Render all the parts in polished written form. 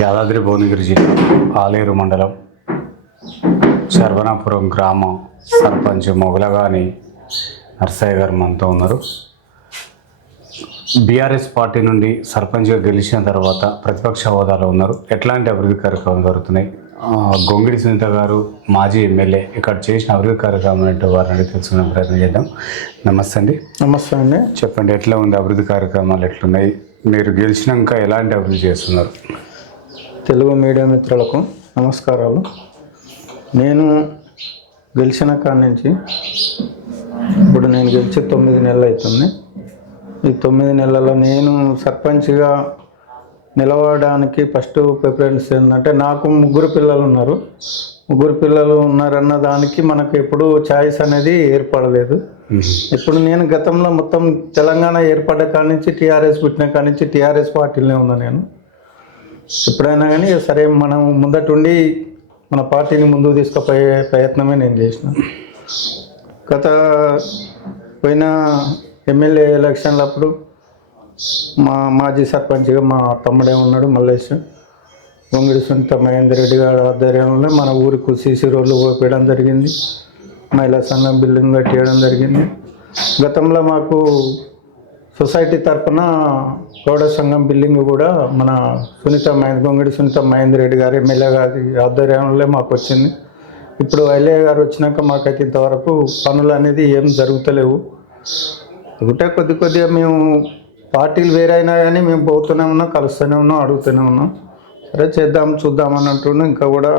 యాదాద్రి భువనగిరి జిల్లా ఆలేరు మండలం శర్వనాపురం గ్రామం సర్పంచ్ మొగలగాని నర్సయ్య గారు మనతో ఉన్నారు. బీఆర్ఎస్ పార్టీ నుండి సర్పంచ్గా గెలిచిన తర్వాత ప్రతిపక్ష హోదాలో ఉన్నారు. ఎట్లాంటి అభివృద్ధి కార్యక్రమాలు జరుగుతున్నాయి? గొంగిడి సునీత గారు మాజీ ఎమ్మెల్యే ఇక్కడ చేసిన అభివృద్ధి కార్యక్రమం ఏంటో వారిని తెలుసుకునే ప్రయత్నం చేద్దాం. నమస్తే అండి. నమస్తే అండి. చెప్పండి, ఎట్లా ఉంది అభివృద్ధి కార్యక్రమాలు, ఎట్లున్నాయి? మీరు గెలిచినాక ఎలాంటి అభివృద్ధి చేస్తున్నారు? తెలుగు మీడియా మిత్రులకు నమస్కారాలు. నేను గెలిచిన కాడి నుంచి ఇప్పుడు నేను గెలిచి 9 నెలలు అవుతుంది. ఈ 9 నెలల్లో నేను సర్పంచ్గా నిలవడానికి ఫస్ట్ ప్రిఫరెన్స్ ఏంటంటే, నాకు 3 పిల్లలు ఉన్నారు. 3 పిల్లలు ఉన్నారన్న దానికి మనకు ఎప్పుడు ఛాయిస్ అనేది ఏర్పడలేదు. ఇప్పుడు నేను గతంలో మొత్తం తెలంగాణ ఏర్పడ్డ కాడి నుంచి టీఆర్ఎస్ పుట్టిన కాడి నుంచి టీఆర్ఎస్ పార్టీలోనే ఉన్నా. నేను ఎప్పుడైనా కానీ సరే మనం ముందటుండి మన పార్టీని ముందుకు తీసుకుపోయే ప్రయత్నమే నేను చేసిన. గత పోయిన ఎమ్మెల్యే ఎలక్షన్లప్పుడు మా మాజీ సర్పంచ్గా మా తమ్ముడే ఉన్నాడు, మల్లేష్. గొంగిడి సునీత మహేందర్ రెడ్డి గారి ఆధ్వర్యంలో మన ఊరికి సీసీ రోడ్లు పోయడం జరిగింది. మహిళా సంఘం బిల్డింగ్ కట్టేయడం జరిగింది. గతంలో మాకు సొసైటీ తరఫున గౌడ సంఘం బిల్డింగ్ కూడా మన గొంగిడి సునీత మహేందర్ రెడ్డి గారు ఎమ్మెల్యే గారి ఆధ్వర్యంలో మాకు వచ్చింది. ఇప్పుడు ఎల్ఏ గారు వచ్చినాక మాకైతే ఇంతవరకు పనులు అనేది ఏం జరుగుతలేవు. ఒకటే కొద్దిగా మేము పార్టీలు వేరైనా కానీ మేము పోతూనే ఉన్నాం, కలుస్తూనే ఉన్నాం, అడుగుతూనే ఉన్నాం. సరే చేద్దాం చూద్దాం అన్నట్టున్నాం. ఇంకా కూడా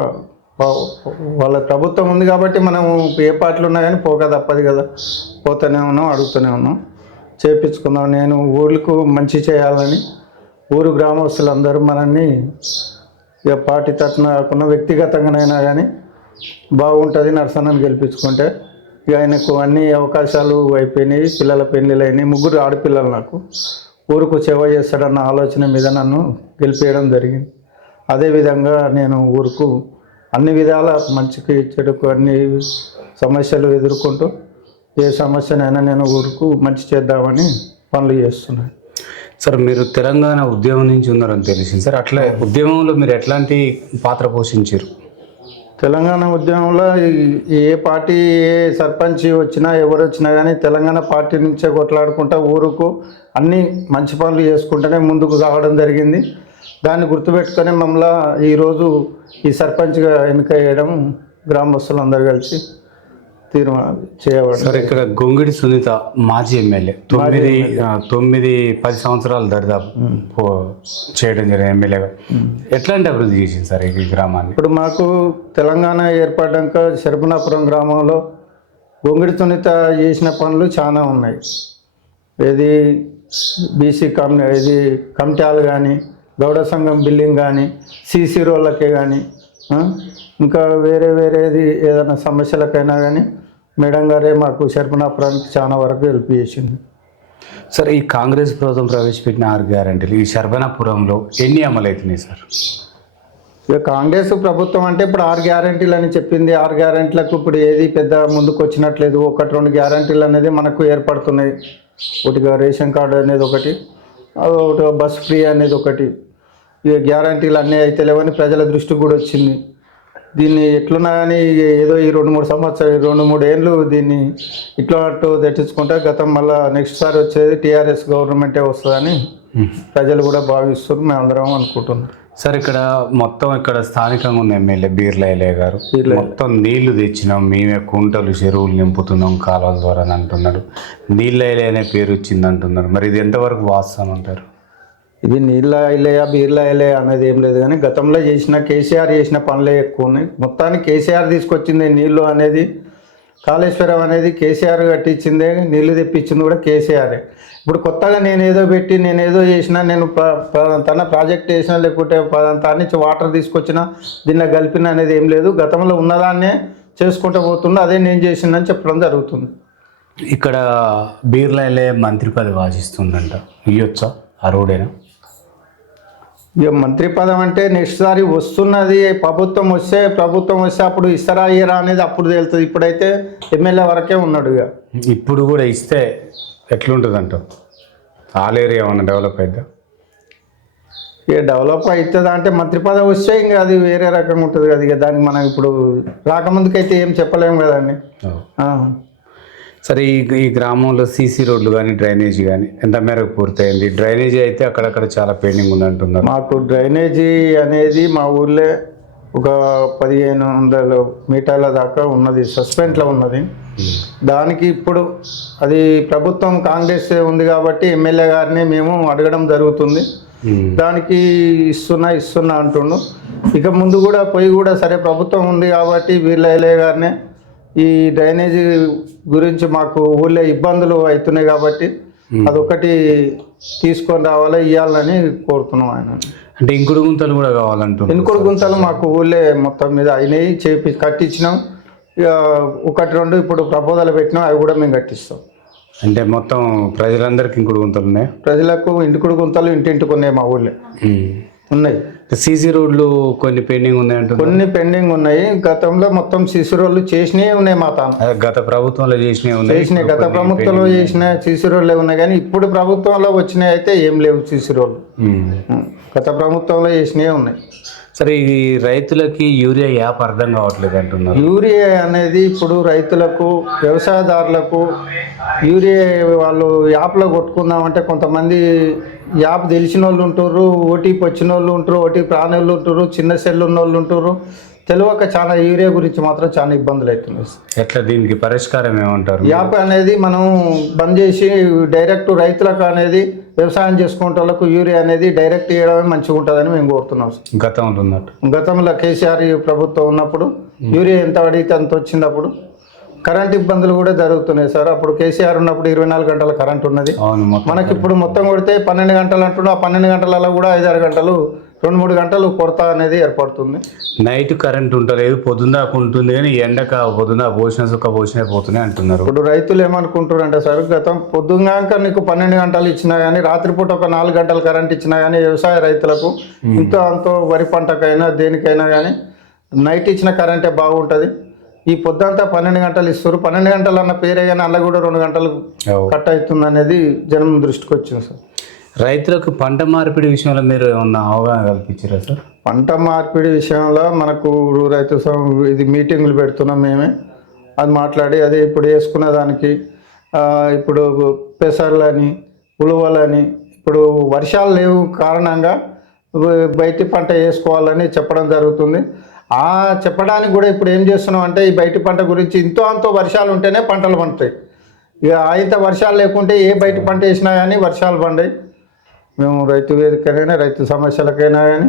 వాళ్ళ ప్రభుత్వం ఉంది కాబట్టి మనం ఏ పార్టీలు ఉన్నా కానీ పోక తప్పదు కదా, పోతూనే ఉన్నాం, అడుగుతూనే ఉన్నాం, చేయించుకుందాం. నేను ఊళ్ళకు మంచి చేయాలని ఊరు గ్రామస్తులందరూ మనల్ని ఇక పార్టీ తరఫున కాకుండా వ్యక్తిగతంగానైనా కానీ బాగుంటుంది నర్సన్నని గెలిపించుకుంటే. ఇక ఆయనకు అన్ని అవకాశాలు అయిపోయినాయి, పిల్లల పెళ్ళిళ్ళు అయినాయి. 3 ఆడపిల్లలు. నాకు ఊరుకు సేవ చేస్తాడన్న ఆలోచన మీద నన్ను గెలిపేయడం జరిగింది. అదేవిధంగా నేను ఊరుకు అన్ని విధాల మంచికి చెడుకు అన్ని సమస్యలు ఎదుర్కొంటూ ఏ సమస్యనైనా నేను ఊరుకు మంచి చేద్దామని పనులు చేస్తున్నాను. సార్, మీరు తెలంగాణ ఉద్యమం నుంచి ఉన్నారని తెలిసింది సార్. అట్లా ఉద్యమంలో మీరు ఎట్లాంటి పాత్ర పోషించారు? తెలంగాణ ఉద్యమంలో ఏ పార్టీ ఏ సర్పంచ్ వచ్చినా ఎవరు వచ్చినా కానీ తెలంగాణ పార్టీ నుంచే కొట్లాడుకుంటా ఊరుకు అన్ని మంచి పనులు చేసుకుంటూనే ముందుకు సాగడం జరిగింది. దాన్ని గుర్తుపెట్టుకొని మమ్మల్ని ఈరోజు ఈ సర్పంచ్గా ఎన్నిక చేయడం గ్రామస్తులందరూ కలిసి తీర్మానం చేయబడి. సార్, ఇక్కడ గొంగిడి సునీత మాజీ ఎమ్మెల్యే 9-10 సంవత్సరాలు దరిదాపు చేయడం జరిగింది ఎమ్మెల్యేగా. ఎట్లాంటి అభివృద్ధి చేసింది సార్ ఈ గ్రామాన్ని? ఇప్పుడు మాకు తెలంగాణ ఏర్పడ్డాక శర్వనాపురం గ్రామంలో గొంగిడి సునీత చేసిన పనులు చాలా ఉన్నాయి. ఏది బీసీ కమిటాలు కానీ, గౌడ సంఘం బిల్డింగ్ కానీ, సీసీ రోడ్లకే కానీ, ఇంకా వేరేది ఏదైనా సమస్యలకైనా కానీ మేడం గారే మాకు శర్వనాపురానికి చాలా వరకు హెల్ప్ చేసింది. సార్, ఈ కాంగ్రెస్ ప్రభుత్వం ప్రవేశపెట్టిన 6 గ్యారెంటీలు ఈ శర్వనాపురంలో ఎన్ని అమలవుతున్నాయి సార్? ఇక కాంగ్రెస్ ప్రభుత్వం అంటే ఇప్పుడు 6 గ్యారెంటీలు అని చెప్పింది. 6 గ్యారెంటీలకు ఇప్పుడు ఏది పెద్ద ముందుకు వచ్చినట్లేదు. 1-2 గ్యారెంటీలు అనేది మనకు ఏర్పడుతున్నాయి. ఒకటిగా రేషన్ కార్డు అనేది ఒకటి బస్ ఫ్రీ అనేది ఒకటి. ఇక గ్యారెంటీలు అన్నీ అయితే లేవని ప్రజల దృష్టికి కూడా వచ్చింది. దీన్ని ఎట్లున్నా కానీ ఏదో ఈ 2-3 సంవత్సరాలు 2-3 ఏళ్ళు దీన్ని ఇట్లా అటు తెచ్చుకుంటే గతం మళ్ళీ నెక్స్ట్ సారి వచ్చేది టీఆర్ఎస్ గవర్నమెంటే వస్తుందని ప్రజలు కూడా భావిస్తారు, మేమందరం అనుకుంటున్నాం. సార్, ఇక్కడ స్థానికంగా ఉన్న ఎమ్మెల్యే బీర్లా ఎలయ్య గారు మొత్తం నీళ్లు తెచ్చినాం మేమే, కుంటలు చెరువులు నింపుతున్నాం కాలువల ద్వారా అని అంటున్నాడు. నీళ్ళ ఎలయ్య అనే పేరు వచ్చింది అంటున్నారు. మరి ఇది ఎంతవరకు వాస్తవం అంటారు? ఇది నీళ్ళ ఇల్లయ్య బీర్లా ఇల్లయ్య అనేది ఏం లేదు, కానీ గతంలో కేసీఆర్ చేసిన పనులే ఎక్కువ ఉన్నాయి. మొత్తానికి కేసీఆర్ తీసుకొచ్చింది నీళ్ళు అనేది. కాళేశ్వరం అనేది కేసీఆర్ కట్టించిందే, నీళ్లు తెప్పించింది కూడా కేసీఆరే. ఇప్పుడు కొత్తగా నేనేదో చేసినా, నేను తన ప్రాజెక్ట్ చేసినా, లేకుంటే తన నుంచి వాటర్ తీసుకొచ్చినా, దీనిలో కలిపిన అనేది ఏం లేదు. గతంలో ఉన్నదాన్నే చేసుకుంటూ పోతుండే, అదే నేను చేసిందని చెప్పడం జరుగుతుంది. ఇక్కడ బీర్లా ఎలయ్య మంత్రి పదవి ఆశిస్తుందంట, ఇవ్వచ్చా? అర్హుడేనా? ఇక మంత్రి పదం అంటే నెక్స్ట్ సారి వస్తున్నది, ప్రభుత్వం వస్తే అప్పుడు ఇస్తారా ఇయ్యరా అనేది అప్పుడు తెలుస్తుంది. ఇప్పుడైతే ఎమ్మెల్యే వరకే ఉన్నాడు. ఇక ఇప్పుడు కూడా ఇస్తే ఎట్లుంటుంది అంటావు? ఆల్ ఏరియా ఏమన్నా డెవలప్ అవుతుందా? ఇక డెవలప్ అవుతుందా అంటే మంత్రి పదవి వస్తే ఇంకా అది వేరే రకంగా ఉంటుంది కదా. ఇక దానికి మనం ఇప్పుడు రాకముందుకైతే ఏం చెప్పలేము కదండి. ఆ. సరే ఈ గ్రామంలో సీసీ రోడ్లు కానీ డ్రైనేజీ కానీ ఎంత మేరకు పూర్తయింది? డ్రైనేజీ అయితే అక్కడక్కడ చాలా పెండింగ్ ఉంది అంటున్నారు. మాకు డ్రైనేజీ అనేది మా ఊళ్ళో ఒక 1500 మీటర్ల దాకా ఉన్నది, సస్పెంట్లో ఉన్నది. దానికి ఇప్పుడు అది ప్రభుత్వం కాంగ్రెస్ ఉంది కాబట్టి ఎమ్మెల్యే గారిని మేము అడగడం జరుగుతుంది. దానికి ఇస్తున్నా అంటుండు. ఇక ముందు కూడా పోయి కూడా సరే ప్రభుత్వం ఉంది కాబట్టి వీళ్ళ ఎమ్మెల్యే గారినే ఈ డ్రైనేజీ గురించి మాకు ఊళ్ళో ఇబ్బందులు అవుతున్నాయి కాబట్టి అదొకటి తీసుకొని రావాలి, ఇవ్వాలని కోరుతున్నాం ఆయన. అంటే ఇంకుడు గుంతలు కూడా కావాలంటున్నారు. ఇంకుడు గుంతలు మాకు ఊళ్ళే మొత్తం మీద అయినాయి, కట్టించినాం. ఇక 1-2 ఇప్పుడు ప్రపోజల్ పెట్టినాం, అవి కూడా మేము కట్టిస్తాం. అంటే మొత్తం ప్రజలందరికీ ఇంకుడు గుంతలు ఉన్నాయి? ప్రజలకు ఇంకుడు గుంతలు ఇంటింటికి ఉన్నాయి, మా ఊళ్ళో ఉన్నాయి. సీసీ రోడ్లు కొన్ని పెండింగ్ ఉన్నాయి అంటున్నారు. కొన్ని పెండింగ్ ఉన్నాయి. గతంలో మొత్తం సీసీ రోడ్లు చేసినవి ఉన్నాయి మా తాను. గత ప్రభుత్వంలో చేసినాయి. గత ప్రభుత్వంలో చేసిన సీసీ రోడ్లే ఉన్నాయి, కానీ ఇప్పుడు ప్రభుత్వంలో వచ్చినాయి అయితే ఏం లేవు సీసీ రోడ్లు. గత ప్రభుత్వంలో చేసినవి ఉన్నాయి. సరే, ఈ రైతులకి యూరియా యాప్ అర్థం కావట్లేదు అంటున్నారు. యూరియా అనేది ఇప్పుడు రైతులకు, వ్యవసాయదారులకు యూరియా వాళ్ళు యాప్లో కొట్టుకుందామంటే కొంతమంది యాప్ తెలిసిన వాళ్ళు ఉంటారు, ఓటీపీ వచ్చిన వాళ్ళు ఉంటారు, ఓటీపీ రాని వాళ్ళు ఉంటారు, చిన్న సెల్ ఉన్న వాళ్ళు ఉంటారు. తెలియక చాలా యూరియా గురించి మాత్రం చాలా ఇబ్బందులు అవుతున్నాయి. ఎట్లా దీనికి పరిష్కారం ఏమంటారు? యాప్ అనేది మనం బంద్ చేసి డైరెక్ట్ రైతులకు అనేది వ్యవసాయం చేసుకునే వాళ్ళకు యూరియా అనేది డైరెక్ట్ ఇవ్వడమే మంచిగా ఉంటుందని మేము కోరుతున్నాం. గతంలో కేసీఆర్ ప్రభుత్వం ఉన్నప్పుడు యూరియా ఎంత అడిగితే అంత వచ్చింది. అప్పుడు కరెంట్ ఇబ్బందులు కూడా జరుగుతున్నాయి సార్. అప్పుడు కేసీఆర్ ఉన్నప్పుడు 24 గంటల కరెంట్ ఉన్నది. మనకి ఇప్పుడు మొత్తం కొడితే 12 గంటలు అంటున్నా. 12 గంటలలో కూడా 5-6 గంటలు, 2-3 గంటలు కొరత అనేది ఏర్పడుతుంది. నైట్ కరెంట్ ఉండలేదు, పొద్దున్నాక ఉంటుంది, కానీ ఎండక పొద్దున్న పోషణ పోతున్నాయి అంటున్నారు. ఇప్పుడు రైతులు ఏమనుకుంటారు అంటే సార్, పొద్దున్నాక నీకు 12 గంటలు ఇచ్చినా కానీ, రాత్రిపూట ఒక 4 గంటలు కరెంట్ ఇచ్చినా కానీ వ్యవసాయ రైతులకు ఇంతో అంతో వరి పంటకైనా దేనికైనా కానీ నైట్ ఇచ్చిన కరెంటే బాగుంటుంది. ఈ పొద్దంతా 12 గంటలు ఇస్తారు. 12 గంటలు అన్న పేరే కానీ అల్ల కూడా 2 గంటలు కట్ అవుతుంది అనేది జనం దృష్టికి వచ్చింది సార్. రైతులకు పంట మార్పిడి విషయంలో మీరు ఏమన్నా అవగాహన కల్పించారా సార్? పంట మార్పిడి విషయంలో మనకు రైతు ఇది మీటింగులు పెడుతున్నాం మేమే. అది మాట్లాడి అదే ఇప్పుడు వేసుకున్న దానికి ఇప్పుడు పెసర్లని, ఉలువలని ఇప్పుడు వర్షాలు లేవు కారణంగా బయటి పంట వేసుకోవాలని చెప్పడం జరుగుతుంది. చెప్పడానికి కూడా ఇప్పుడు ఏం చేస్తున్నాం అంటే ఈ బయటి పంట గురించి ఇంతో అంతో వర్షాలు ఉంటేనే పంటలు పండుతాయి. ఇక ఇంత వర్షాలు లేకుంటే ఏ బయట పంట వేసినా కానీ వర్షాలు పండాయి. మేము రైతు వేదికైనా, రైతు సమస్యలకైనా కానీ,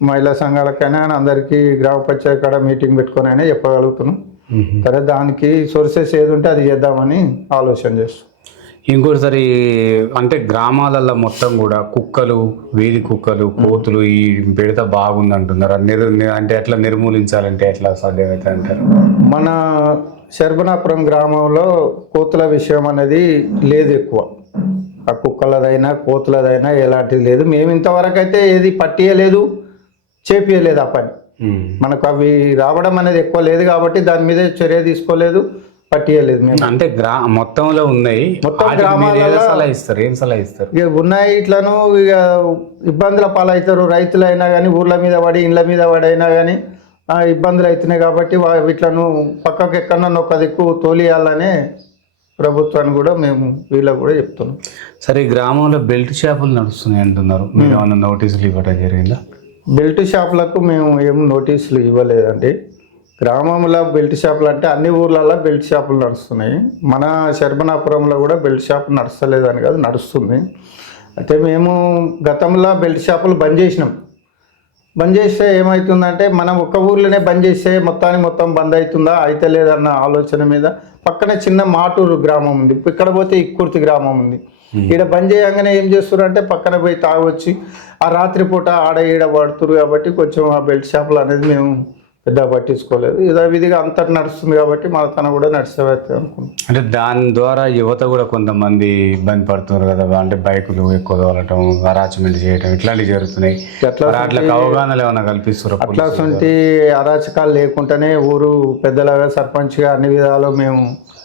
మహిళా సంఘాలకైనా కానీ అందరికీ గ్రామ పంచాయతీ కాడ మీటింగ్ పెట్టుకొని అయినా చెప్పగలుగుతున్నాం. సరే, దానికి సోర్సెస్ ఏది ఉంటే అది చేద్దామని ఆలోచన చేస్తాం. ఇంకోటిసారి అంటే గ్రామాలలో మొత్తం కూడా కుక్కలు, వీధి కుక్కలు, కోతులు ఈ బెడత బాగుంది అంటున్నారు. అంటే ఎట్లా నిర్మూలించాలంటే ఎట్లా సాధ్యమవుతుంది అంటారు? మన శర్బనాపురం గ్రామంలో కోతుల విషయం అనేది లేదు ఎక్కువ. ఆ కుక్కలదైనా కోతులదైనా ఎలాంటిది లేదు. మేము ఇంతవరకు అయితే ఏది పట్టియలేదు, చేపియలేదు ఆ పని. మనకు అవి రావడం అనేది ఎక్కువ లేదు కాబట్టి దాని మీద చర్య తీసుకోలేదు, పట్టియలేదు మేము. అంటే మొత్తంలో ఉన్నాయి, మొత్తం గ్రామాలలో ఏం సలహా ఇస్తారు? ఇక ఉన్నాయి ఇట్లను ఇక ఇబ్బందుల పాలవుతారు రైతులైనా కానీ, ఊర్ల మీద పడి ఇండ్ల మీద పడి అయినా కానీ ఇబ్బందులు అవుతున్నాయి కాబట్టి వీటిలను పక్కకు ఎక్కడన్నా ఒక దిక్కు తోలియాలనే ప్రభుత్వాన్ని కూడా మేము వీళ్ళకు కూడా చెప్తున్నాం. సరే, గ్రామంలో బెల్ట్ షాపులు నడుస్తున్నాయి అంటున్నారు. మీరు ఏమన్నా నోటీసులు ఇవ్వడం జరిగిందా? బెల్ట్ షాపులకు మేము ఏం నోటీసులు ఇవ్వలేదండి. గ్రామంలో బెల్ట్ షాపులు అంటే అన్ని ఊర్లలో బెల్ట్ షాపులు నడుస్తున్నాయి. మన శర్బనాపురంలో కూడా బెల్ట్ షాపు నడుస్తలేదని కాదు, నడుస్తుంది. అయితే మేము గతంలో బెల్ట్ షాపులు బంద్ చేసినాం. బంద్ చేస్తే ఏమవుతుందంటే మనం ఒక్క ఊర్లోనే బంద్ చేస్తే మొత్తం బంద్ అవుతుందా అయితే లేదన్న ఆలోచన మీద పక్కనే చిన్న మాటూరు గ్రామం ఉంది, ఇక్కడ పోతే ఇక్కుర్తి గ్రామం ఉంది. ఈడ బంద్ చేయగానే ఏం చేస్తారు అంటే పక్కన పోయి తాగొచ్చి ఆ రాత్రిపూట ఆడ ఈడ పడుతురు కాబట్టి కొంచెం ఆ బెల్ట్ షాపులు అనేది మేము పెద్ద పట్టించుకోలేదు. యథావిధిగా అంతటి నడుస్తుంది కాబట్టి మన తన కూడా నడిచేవైతే అనుకుంటున్నాం. అంటే దాని ద్వారా యువత కూడా కొంతమంది ఇబ్బంది పడుతున్నారు కదా, అంటే బైకులు ఎక్కువ తోలటం, హరాస్మెంట్ చేయటం ఇట్లాంటివి జరుగుతున్నాయి. అట్లా అవగాహనలు ఏమైనా కల్పిస్తారు? అట్లాంటి అరాచకాలు లేకుండానే ఊరు పెద్దలాగా సర్పంచ్గా అన్ని విధాలు మేము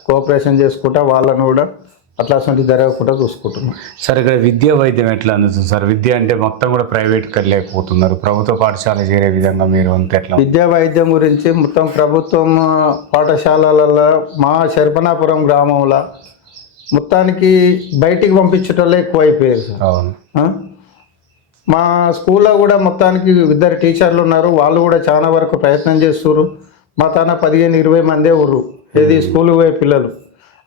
కోఆపరేషన్ చేసుకుంటా వాళ్ళను కూడా అట్లాంటి జరగకుండా చూసుకుంటున్నాం. సార్ ఇక్కడ విద్యా వైద్యం ఎట్లా అందుతుంది సార్? విద్య అంటే మొత్తం కూడా ప్రైవేట్కి వెళ్ళలేకపోతున్నారు. ప్రభుత్వ పాఠశాల చేరే విధంగా మీరు అంత ఎట్లా? విద్యా వైద్యం గురించి మొత్తం ప్రభుత్వం పాఠశాలలలో మా శరపనాపురం గ్రామంలో మొత్తానికి బయటికి పంపించటంలో ఎక్కువైపోయారు సార్. అవును. ఆ? మా స్కూల్లో కూడా మొత్తానికి 2 టీచర్లు ఉన్నారు. వాళ్ళు కూడా చాలా వరకు ప్రయత్నం చేస్తున్నారు. మా తాన 15-20 మందే ఉర్రు. ఏది స్కూల్కి పోయే పిల్లలు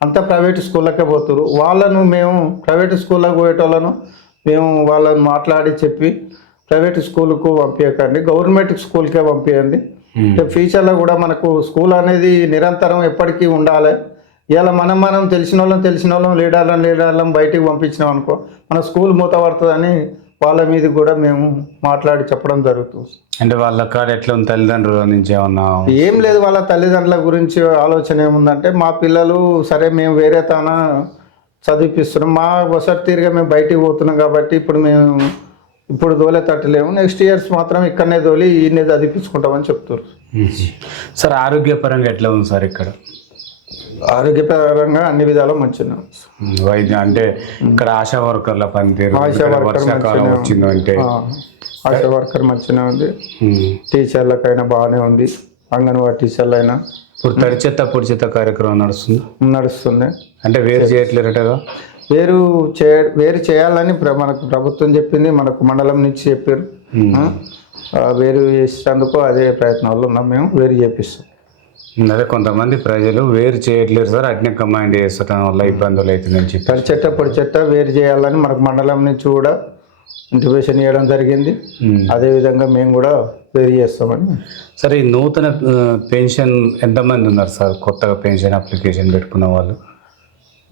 అంతా ప్రైవేట్ స్కూళ్ళకే పోతున్నారు. వాళ్ళను మేము ప్రైవేట్ స్కూళ్ళకి పోయేటోళ్ళను మేము వాళ్ళని మాట్లాడి చెప్పి ప్రైవేట్ స్కూల్కు పంపించకండి, గవర్నమెంట్ స్కూల్కే పంపించండి. ఫ్యూచర్లో కూడా మనకు స్కూల్ అనేది నిరంతరం ఎప్పటికీ ఉండాలి. ఇలా మనం తెలిసిన వాళ్ళం లీడర్లను బయటికి పంపించినాం అనుకో మన స్కూల్ మూతపడుతుందని వాళ్ళ మీద కూడా మేము మాట్లాడి చెప్పడం జరుగుతుంది. అంటే వాళ్ళ కాడ ఎట్లా ఉంది? తల్లిదండ్రుల నుంచి ఏమన్నా? ఏం లేదు, వాళ్ళ తల్లిదండ్రుల గురించి ఆలోచన ఏముందంటే మా పిల్లలు సరే మేము వేరే తాన చదివిపిస్తున్నాం, మా వసతి తీరుగా మేము బయటికి పోతున్నాం కాబట్టి ఇప్పుడు దోలే తట్టలేము, నెక్స్ట్ ఇయర్స్ మాత్రం ఇక్కడనే దోలి ఈయనే చదివించుకుంటామని చెప్తారు. సార్ ఆరోగ్యపరంగా ఎట్లా ఉంది సార్ ఇక్కడ? ఆరోగ్యపరంగా అన్ని విధాలు మంచిగా వైద్యం అంటే ఇక్కడ ఆశా వర్కర్ల పనితీరు, వర్షాకాలం వచ్చిందంటే ఆశా వర్కర్ మంచిగా ఉంది, టీచర్లకైనా బాగానే ఉంది, అంగన్వాడీ టీచర్లు అయినా. ఇప్పుడు పొడి చెత్త కార్యక్రమం నడుస్తుంది అంటే వేరు చేయట్లేరటగా? వేరు చేయాలని మనకు ప్రభుత్వం చెప్పింది, మనకు మండలం నుంచి చెప్పారు. వేరు చేసేందుకు అదే ప్రయత్నాల్లో ఉన్నాం, మేము వేరు చేపిస్తాం. అదే కొంతమంది ప్రజలు వేరు చేయట్లేదు సార్, అట్నే కమాండ్ చేస్తడం వల్ల ఇబ్బందులు అవుతుందని చెప్పి పొడి చెత్త వేరు చేయాలని మనకు మండలం నుంచి కూడా ఇంటిమేషన్ ఇవ్వడం జరిగింది. అదేవిధంగా మేము కూడా వేరు చేస్తామని. సరే, ఈ నూతన పెన్షన్ ఎంతమంది ఉన్నారు సార్? కొత్తగా పెన్షన్ అప్లికేషన్ పెట్టుకున్న వాళ్ళు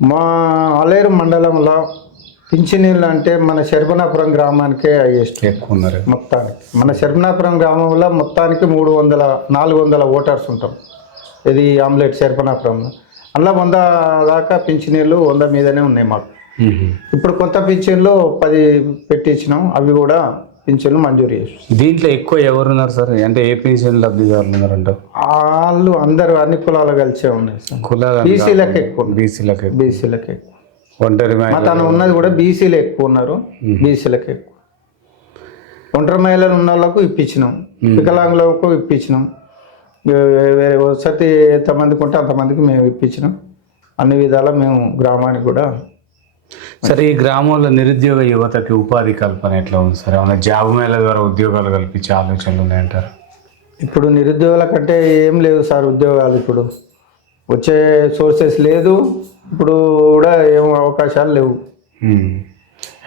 మా ఆలేరు మండలంలో పింఛనీళ్ళు అంటే మన శరపనాపురం గ్రామానికే హైయెస్ట్ ఎక్కువ ఉన్నారు. మొత్తానికి మన శరపనాపురం గ్రామంలో మొత్తానికి 400 ఓటర్స్ ఉంటాం. ఇది ఆమ్లెట్ శరపనాపురంలో అందులో 100 దాకా పింఛనీళ్ళు 100 మీదనే ఉన్నాయి మాకు. ఇప్పుడు కొత్త పింఛన్లు 10 పెట్టించినాం, అవి కూడా పింఛన్లు మంజూరు చేసి. దీంట్లో ఎక్కువ ఎవరున్నారు సార్? అంటే ఏ పింఛన్ లబ్ధిదారులు ఉన్నారంట? వాళ్ళు అందరూ అన్ని కులాలు కలిసే ఉన్నాయి సార్. కులాలు బీసీలకు ఎక్కువ, బీసీలకే ఒంటరి మా తను ఉన్నది కూడా బీసీలు ఎక్కువ ఉన్నారు, బీసీలకు ఎక్కువ. ఒంటరి మహిళలు ఉన్న వాళ్ళకు ఇప్పించినాం, వికలాంగులకు ఇప్పించినాం, వేరే వసతి ఎంతమందికి ఉంటే అంతమందికి మేము ఇప్పించినాం. అన్ని విధాలా మేము గ్రామానికి కూడా. సరే, ఈ గ్రామంలో నిరుద్యోగ యువతకి ఉపాధి కల్పన ఎట్లా ఉంది సార్? ఏమైనా జాబ్ మేళ ద్వారా ఉద్యోగాలు కల్పించే ఆలోచనలు ఉన్నాయంటారు? ఇప్పుడు నిరుద్యోగుల కంటే ఏం లేదు సార్ ఉద్యోగాలు, ఇప్పుడు వచ్చే సోర్సెస్ లేదు, ఇప్పుడు కూడా ఏం అవకాశాలు లేవు.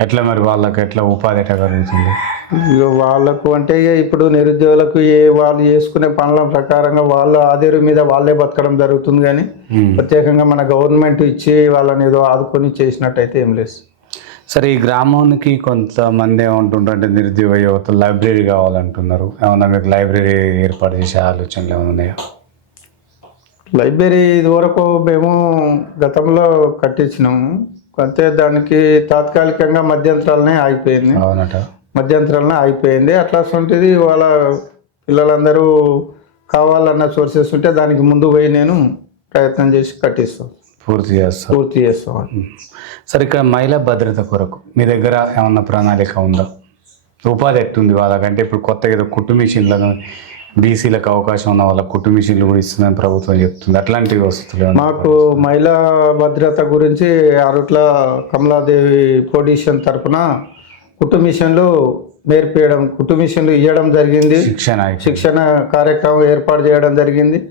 ఎట్లా మరి వాళ్ళకి ఎట్లా ఉపాధి ఎట్లా కలుగుతుంది? వాళ్ళకు అంటే ఇప్పుడు నిరుద్యోగులకు వాళ్ళు చేసుకునే పనుల ప్రకారంగా వాళ్ళ ఆధారం మీద వాళ్ళే బతకడం జరుగుతుంది, కానీ ప్రత్యేకంగా మన గవర్నమెంట్ ఇచ్చి వాళ్ళని ఏదో ఆదుకొని చేసినట్టయితే ఏం లేదు. సరే, ఈ గ్రామానికి కొంతమంది ఏమంటుంటారంటే నిరుద్యోగ యువత లైబ్రరీ కావాలంటున్నారు. ఏమన్నా మీకు లైబ్రరీ ఏర్పాటు చేసే ఆలోచనలు ఏమైనా ఉన్నాయా? లైబ్రరీ ఇదివరకు మేము గతంలో కట్టించినాము, అయితే దానికి తాత్కాలికంగా మధ్యంతరాలనే ఆగిపోయింది. అవునట, మధ్యంతరాలనే ఆగిపోయింది. అట్లాంటిది వాళ్ళ పిల్లలందరూ కావాలన్న సోర్సెస్ ఉంటే దానికి ముందు పోయి నేను ప్రయత్నం చేసి కట్టిస్తాం, పూర్తి చేస్తాం. సరే, ఇక్కడ మహిళా భద్రత కొరకు మీ దగ్గర ఏమన్నా ప్రణాళిక ఉందా? ఉపాధి ఎట్టుంది వాళ్ళకంటే? ఇప్పుడు కొత్తగా ఏదో కుట్టు మిషన్లను బీసీలకు అవకాశం ఉన్న వాళ్ళ కుట్టు మిషన్లు కూడా ఇస్తుందని ప్రభుత్వం చెప్తుంది. అట్లాంటివి వస్తువులు మాకు మహిళా భద్రత గురించి ఆరుట్ల కమలాదేవి ఫౌండేషన్ తరఫున కుట్టు మిషన్లు నేర్పించడం, కుట్టు మిషన్లు ఇవ్వడం జరిగింది, శిక్షణ కార్యక్రమం ఏర్పాటు చేయడం జరిగింది.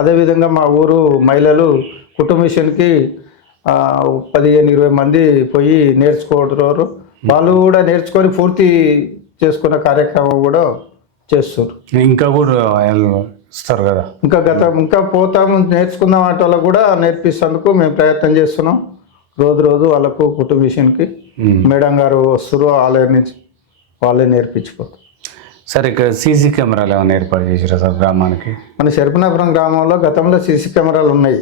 అదేవిధంగా మా ఊరు మహిళలు కుట్టు మిషన్కి 15-20 మంది పోయి నేర్చుకుంటున్నారు. వాళ్ళు కూడా నేర్చుకొని పూర్తి చేసుకున్న కార్యక్రమం కూడా చేస్తారు. ఇంకా కూడా ఇస్తారు కదా, ఇంకా పోతాము నేర్చుకుందాం అంటే వాళ్ళకు కూడా నేర్పిస్తేందుకు మేము ప్రయత్నం చేస్తున్నాం. రోజు వాళ్ళకు కుట్టు మిషన్కి మేడం గారు వస్తారు, ఆలయం నుంచి వాళ్ళే నేర్పించిపోతారు. సరే, ఇక్కడ సీసీ కెమెరాలు ఏమైనా ఏర్పాటు చేసారా సార్ గ్రామానికి? మన శరపనాపురం గ్రామంలో గతంలో సీసీ కెమెరాలు ఉన్నాయి,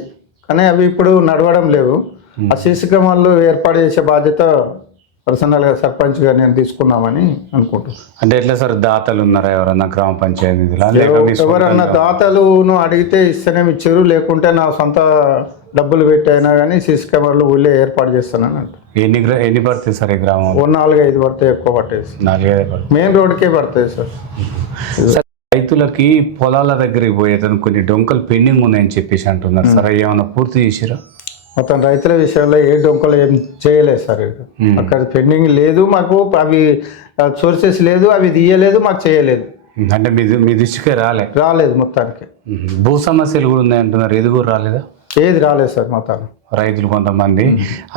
కానీ అవి ఇప్పుడు నడవడం లేవు. ఆ సీసీ కెమెరాలు ఏర్పాటు చేసే బాధ్యత పర్సనల్గా సర్పంచ్గా నేను తీసుకున్నామని అనుకుంటున్నాను. అంటే ఎట్లా సార్, దాతలు ఉన్నారా ఎవరన్నా గ్రామ పంచాయతీ? ఎవరన్నా దాతలు అడిగితే ఇస్తేనే ఇచ్చారు, లేకుంటే నా సొంత డబ్బులు పెట్టి అయినా కానీ సీసీ కెమెరాలు ఊళ్ళో ఏర్పాటు చేస్తానని అంట. ఎన్ని పడుతుంది సార్ ఈ గ్రామం? ఓ 4-5 పడతాయి, ఎక్కువ పట్టాయి సార్. 4-5 పడుతుంది. మెయిన్ రోడ్కే పడతాయి సార్. సార్ రైతులకి పొలాల దగ్గరికి పోయేదానికి కొన్ని డొంకలు పెండింగ్ ఉన్నాయని చెప్పేసి అంటున్నారు సార్, అవి ఏమైనా పూర్తి చేసిరా? మొత్తం రైతుల విషయంలో ఏ డొంకలు ఏం చేయలేదు సార్. అక్కడ పెండింగ్ లేదు, మాకు అవి సోర్సెస్ లేదు, అవి తీయలేదు, మాకు చేయలేదు. అంటే మీ దృష్టికే రాలేదు మొత్తానికి. భూ సమస్యలు కూడా ఉన్నాయి అంటున్నారు, ఇది కూడా రాలేదా? ఏది రాలేదు సార్ మొత్తాన్ని. రైతులు కొంతమంది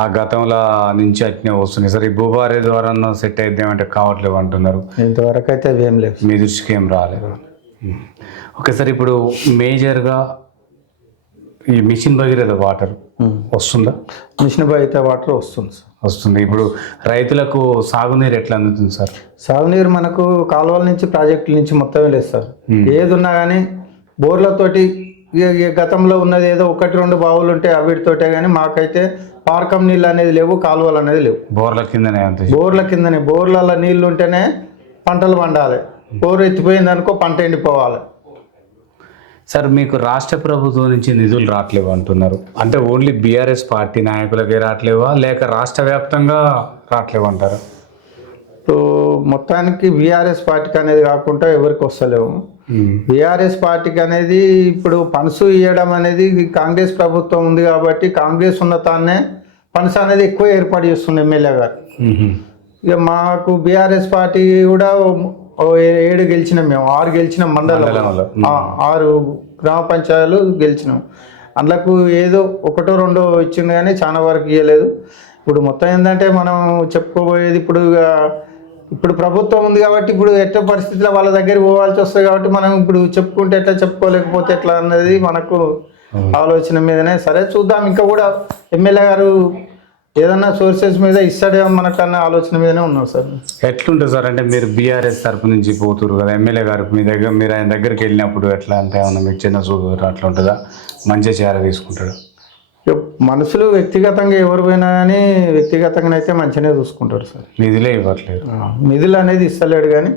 ఆ గతంలో నుంచి అట్నే వస్తున్నాయి సార్, ఈ భూభారీ ద్వారా సెట్ అయిద్దామంటే కావట్లేవు అంటున్నారు. ఇంతవరకు అయితే అవి ఏం లేవు, మీ దృష్టికి ఏం రాలేదు. ఓకే సార్, ఇప్పుడు మేజర్గా ఈ మిషన్ భగీరథ వాటర్ వస్తుందా? మిషన్ భగీరథ వాటర్ వస్తుంది సార్. వస్తుంది. ఇప్పుడు రైతులకు సాగునీరు ఎట్లా అందుతుంది సార్? సాగునీరు మనకు కాలువల నుంచి, ప్రాజెక్టుల నుంచి మొత్తమే లేదు సార్. ఏది ఉన్నా కానీ బోర్లతోటి గతంలో ఉన్నది ఏదో 1-2 బావులు ఉంటే అవిటితోటే, కానీ మాకైతే పార్కం నీళ్ళు అనేది లేవు, కాలువలు అనేది లేవు. బోర్ల కిందనే బోర్లలో నీళ్ళు ఉంటేనే పంటలు పండాలి. బోరు ఎత్తిపోయింది అనుకో పంట ఎండిపోవాలి. సార్ మీకు రాష్ట్ర ప్రభుత్వం నుంచి నిధులు రావట్లేవు అంటున్నారు, అంటే ఓన్లీ బీఆర్ఎస్ పార్టీ నాయకులకే రావట్లేవా లేక రాష్ట్ర వ్యాప్తంగా రావట్లేవు అంటారు? ఇప్పుడు మొత్తానికి బీఆర్ఎస్ పార్టీకి అనేది కాకుండా ఎవరికి వస్తలేవు. బీఆర్ఎస్ పార్టీకి అనేది ఇప్పుడు పనుసు ఇవ్వడం అనేది కాంగ్రెస్ ప్రభుత్వం ఉంది కాబట్టి కాంగ్రెస్ ఉన్న తానే పనుసు అనేది ఎక్కువ ఏర్పాటు చేస్తుంది ఎమ్మెల్యే గారు. ఇక మాకు బీఆర్ఎస్ పార్టీ కూడా 7 గెలిచినాం, మేము 6 గెలిచినాం మండలంలో, 6 గ్రామ పంచాయతీలు గెలిచినాం. అందులోకి ఏదో 1-2 ఇచ్చింది కానీ చాలా వరకు ఇవ్వలేదు. ఇప్పుడు మొత్తం ఏంటంటే మనం చెప్పుకోబోయేది ఇప్పుడు ప్రభుత్వం ఉంది కాబట్టి ఇప్పుడు ఎట్లా పరిస్థితుల్లో వాళ్ళ దగ్గర పోవాల్సి వస్తుంది కాబట్టి మనం ఇప్పుడు చెప్పుకుంటే ఎట్లా, చెప్పుకోలేకపోతే ఎట్లా అనేది మనకు ఆలోచన మీదనే. సరే చూద్దాం, ఇంకా కూడా ఎమ్మెల్యే గారు ఏదన్నా సోర్సెస్ మీద ఇస్తాడేమో మనకన్నా ఆలోచన మీదనే ఉన్నాం సార్. ఎట్లుంటుంది సార్, అంటే మీరు బీఆర్ఎస్ తరపు నుంచి పోతురు కదా ఎమ్మెల్యే గారు, మీరు ఆయన దగ్గరికి వెళ్ళినప్పుడు ఎట్లా అంటే ఏమన్నా మీకు చిన్న చూపు అట్లా ఉంటుందా? మంచిగా చేర తీసుకుంటాడు? మనుషులు వ్యక్తిగతంగా ఎవరు పోయినా కానీ వ్యక్తిగతంగా అయితే మంచిగానే చూసుకుంటాడు సార్. నిధులే ఇవ్వట్లేదు, నిధులు అనేది ఇస్తలేడు కానీ